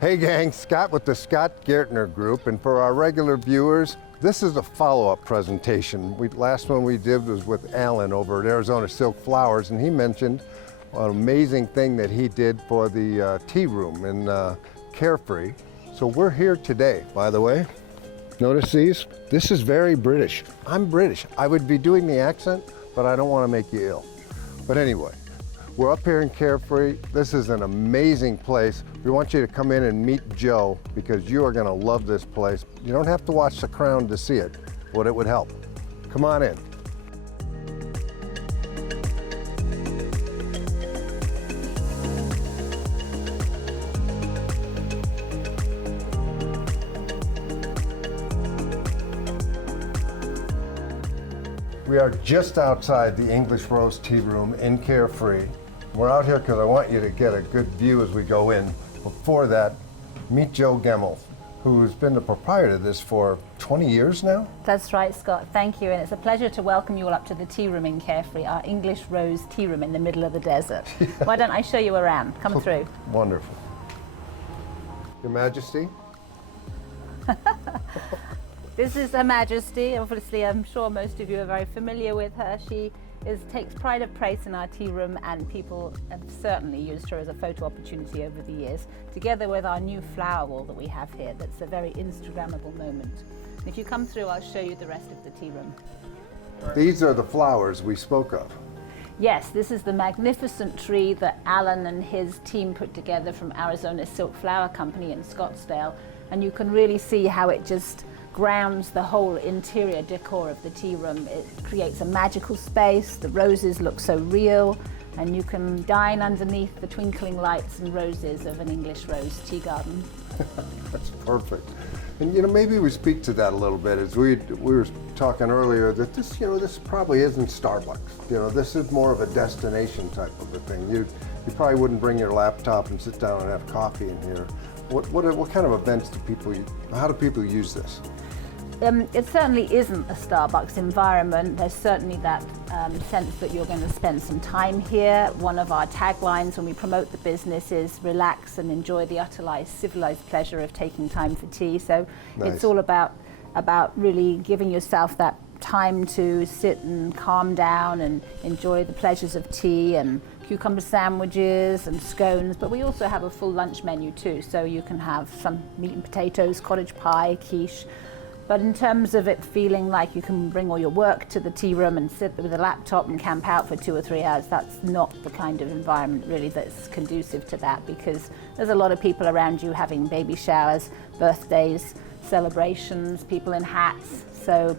Hey gang, Scott with the Scott Gertner Group, and for our regular viewers, this is a follow-up presentation. Last one we did was with Alan over at Arizona Silk Flowers, and he mentioned an amazing thing that he did for the tea room in Carefree. So we're here today, by the way. Notice these? This is very British. I'm British. I would be doing the accent, but I don't want to make you ill. But anyway, we're up here in Carefree. This is an amazing place. We want you to come in and meet Joe because you are going to love this place. You don't have to watch The Crown to see it, but it would help. Come on in. We are just outside the English Rose Tea Room in Carefree. We're out here because I want you to get a good view as we go in. Before that, meet Joe Gemmel, who's been the proprietor of this for 20 years now? That's right, Scott. Thank you. And it's a pleasure to welcome you all up to the tea room in Carefree, our English Rose tea room in the middle of the desert. Yeah. Why don't I show you around? Come through. Wonderful. Your Majesty? This is Her Majesty. Obviously, I'm sure most of you are very familiar with her. She takes pride of place in our tea room, and people have certainly used her as a photo opportunity over the years, together with our new flower wall that we have here. That's a very Instagrammable moment. And if you come through, I'll show you the rest of the tea room. These are the flowers we spoke of. Yes, this is the magnificent tree that Alan and his team put together from Arizona Silk Flower Company in Scottsdale. And you can really see how it just grounds the whole interior decor of the tea room. It creates a magical space. The roses look so real, and you can dine underneath the twinkling lights and roses of an English rose tea garden. That's perfect. And maybe we speak to that a little bit as we were talking earlier that this probably isn't Starbucks. This is more of a destination type of a thing. You probably wouldn't bring your laptop and sit down and have coffee in here. What kind of events how do people use this? It certainly isn't a Starbucks environment. There's certainly that sense that you're going to spend some time here. One of our taglines when we promote the business is relax and enjoy the utterly civilized pleasure of taking time for tea. So nice. It's all about really giving yourself that time to sit and calm down and enjoy the pleasures of tea and cucumber sandwiches and scones, but we also have a full lunch menu too, so you can have some meat and potatoes, cottage pie, quiche. But in terms of it feeling like you can bring all your work to the tea room and sit with a laptop and camp out for 2 or 3 hours, that's not the kind of environment really that's conducive to that, because there's a lot of people around you having baby showers, birthdays, celebrations, people in hats. So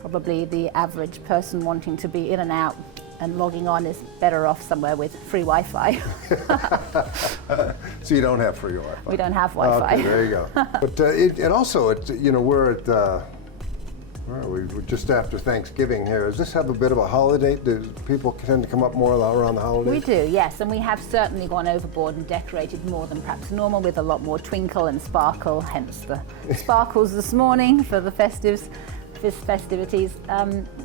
probably the average person wanting to be in and out and logging on is better off somewhere with free Wi-Fi. So you don't have free Wi-Fi? We don't have Wi-Fi. Okay, there you go. But we're at, where are we? We're just after Thanksgiving here. Does this have a bit of a holiday? Do people tend to come up more around the holidays? We do, yes, and we have certainly gone overboard and decorated more than perhaps normal with a lot more twinkle and sparkle, hence the sparkles this morning for the festivities.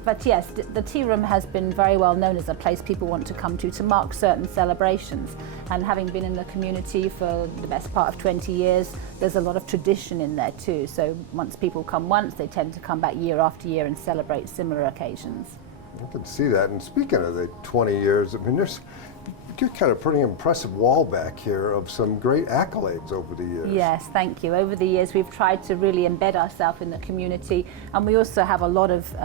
But yes, the tea room has been very well known as a place people want to come to mark certain celebrations. And having been in the community for the best part of 20 years, there's a lot of tradition in there too. So once people come once, they tend to come back year after year and celebrate similar occasions. I can see that. And speaking of the 20 years, you're kind of pretty impressive wall back here of some great accolades over the years. Yes, thank you. Over the years, we've tried to really embed ourselves in the community, and we also have a lot of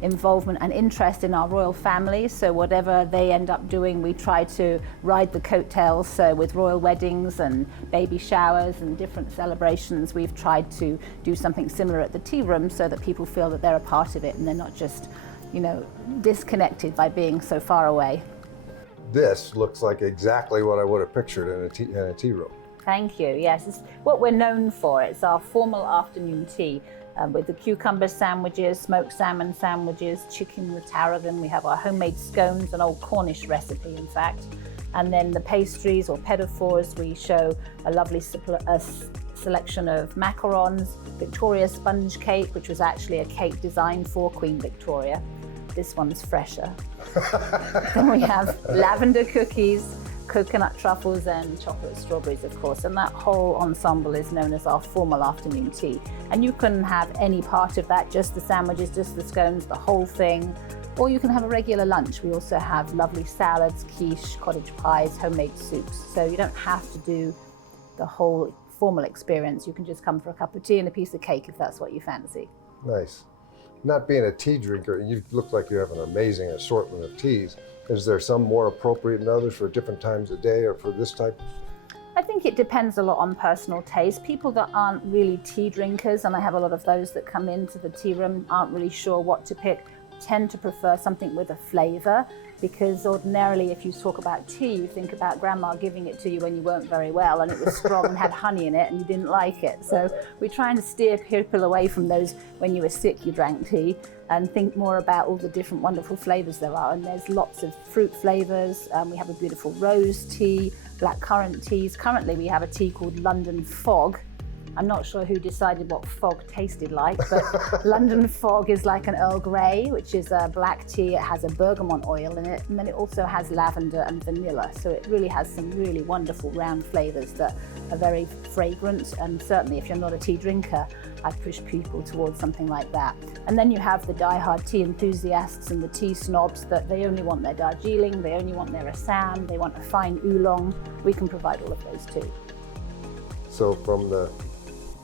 involvement and interest in our royal family. So whatever they end up doing, we try to ride the coattails. So with royal weddings and baby showers and different celebrations, we've tried to do something similar at the tea room so that people feel that they're a part of it and they're not just, disconnected by being so far away. This looks like exactly what I would have pictured in a tea room. Thank you. Yes, it's what we're known for. It's our formal afternoon tea with the cucumber sandwiches, smoked salmon sandwiches, chicken with tarragon. We have our homemade scones, an old Cornish recipe, in fact. And then the pastries or pedophores, we show a lovely selection of macarons, Victoria sponge cake, which was actually a cake designed for Queen Victoria. This one's fresher. Then we have lavender cookies, coconut truffles and chocolate strawberries, of course. And that whole ensemble is known as our formal afternoon tea. And you can have any part of that, just the sandwiches, just the scones, the whole thing. Or you can have a regular lunch. We also have lovely salads, quiche, cottage pies, homemade soups. So you don't have to do the whole formal experience. You can just come for a cup of tea and a piece of cake if that's what you fancy. Nice. Not being a tea drinker, you look like you have an amazing assortment of teas. Is there some more appropriate than others for different times of day or for this type? I think it depends a lot on personal taste. People that aren't really tea drinkers, and I have a lot of those that come into the tea room, aren't really sure what to pick, tend to prefer something with a flavor, because ordinarily if you talk about tea, you think about grandma giving it to you when you weren't very well and it was strong and had honey in it and you didn't like it. So we're trying to steer people away from those when you were sick you drank tea and think more about all the different wonderful flavors there are. And there's lots of fruit flavors. We have a beautiful rose tea, blackcurrant teas. Currently we have a tea called London Fog. I'm not sure who decided what fog tasted like, but London Fog is like an Earl Grey, which is a black tea. It has a bergamot oil in it, and then it also has lavender and vanilla. So it really has some really wonderful round flavors that are very fragrant. And certainly if you're not a tea drinker, I push people towards something like that. And then you have the die-hard tea enthusiasts and the tea snobs that they only want their Darjeeling, they only want their Assam, they want a fine oolong. We can provide all of those too. So from the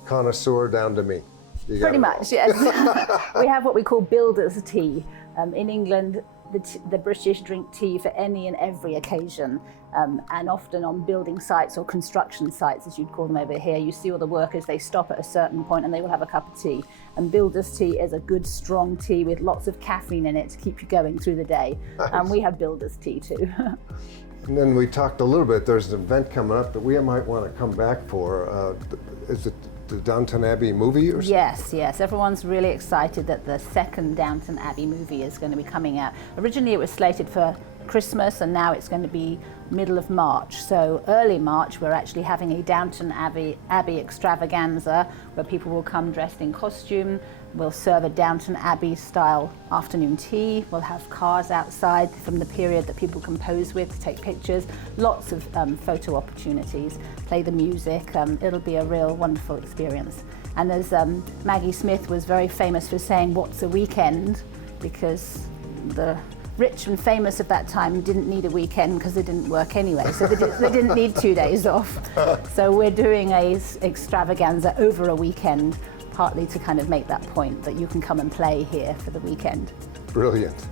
connoisseur down to me. Pretty much, yes. We have what we call builder's tea. In England, the British drink tea for any and every occasion, and often on building sites or construction sites, as you'd call them over here, you see all the workers, they stop at a certain point and they will have a cup of tea. And builder's tea is a good strong tea with lots of caffeine in it to keep you going through the day. Nice. And we have builder's tea too. And then we talked a little bit, there's an event coming up that we might want to come back for. Is it the Downton Abbey movie or something? Yes. Everyone's really excited that the second Downton Abbey movie is going to be coming out. Originally it was slated for Christmas and now it's going to be middle of March. So early March we're actually having a Downton Abbey extravaganza where people will come dressed in costume. We'll serve a Downton Abbey style afternoon tea. We'll have cars outside from the period that people can pose with to take pictures. Lots of photo opportunities. Play the music. It'll be a real wonderful experience. And as Maggie Smith was very famous for saying, "What's a weekend?" because the rich and famous of that time didn't need a weekend because they didn't work anyway, so they didn't need 2 days off. So we're doing a extravaganza over a weekend, partly to kind of make that point that you can come and play here for the weekend. Brilliant.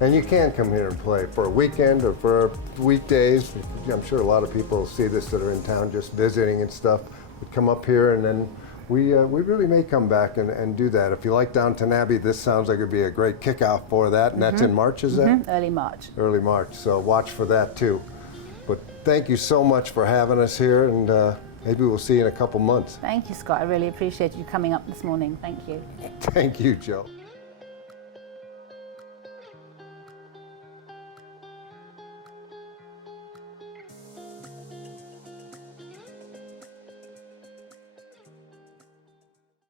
And you can come here and play for a weekend or for weekdays. I'm sure a lot of people see this that are in town just visiting and stuff. We come up here and then we really may come back and do that. If you like Downton Abbey, this sounds like it'd be a great kickoff for that. And that's in March, is that? Early March. Early March, so watch for that too. But thank you so much for having us here, and maybe we'll see you in a couple months. Thank you, Scott. I really appreciate you coming up this morning. Thank you. Thank you, Joe.